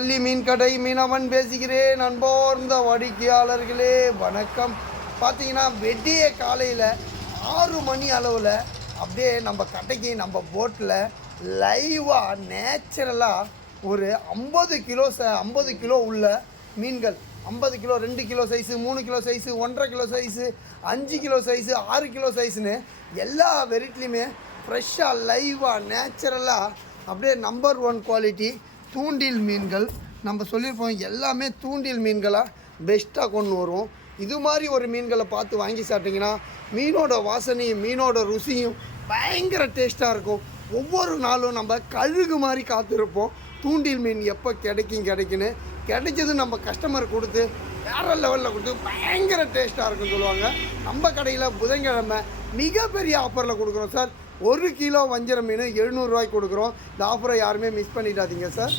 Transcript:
பள்ளி மீன் கடை மீனவன் பேசுகிறேன். அன்பார்ந்த வாடிக்கையாளர்களே வணக்கம். பார்த்தீங்கன்னா வெட்டிய காலையில் 6 மணி அளவில் அப்படியே நம்ம கடைக்கு நம்ம போட்டில் லைவாக நேச்சுரலாக ஒரு 50 கிலோ உள்ள மீன்கள், 50 kilo, 2 kilo size, 3 kilo size, 1.5 kilo size, 5 kilo size, 6 kilo சைஸுன்னு எல்லா வெரைட்டிலையுமே ஃப்ரெஷ்ஷாக லைவாக நேச்சுரலாக அப்படியே நம்பர் 1 குவாலிட்டி தூண்டில் மீன்கள் நம்ம சொல்லியிருப்போம். எல்லாமே தூண்டில் மீன்களாக பெஸ்ட்டாக கொண்டு வரும். இது மாதிரி ஒரு மீன்களை பார்த்து வாங்கி சாப்பிட்டிங்கன்னா மீனோட வாசனையும் மீனோட ருசியும் பயங்கர டேஸ்ட்டாக இருக்கும். ஒவ்வொரு நாளும் நம்ம கழுகு மாதிரி காத்திருப்போம் தூண்டில் மீன் எப்போ கிடைக்குன்னு. கிடைச்சது நம்ம கஸ்டமர் கொடுத்து வேறு லெவலில் கொடுத்து பயங்கர டேஸ்ட்டாக இருக்குன்னு சொல்லுவாங்க. நம்ம கடையில் புதன்கிழமை மிகப்பெரிய ஆஃபரில் கொடுக்குறோம் சார். 1 கிலோ வஞ்சர மீன் 700 ரூபாய்க்கு கொடுக்குறோம். இந்த ஆஃபரை யாருமே மிஸ் பண்ணிடாதீங்க சார்.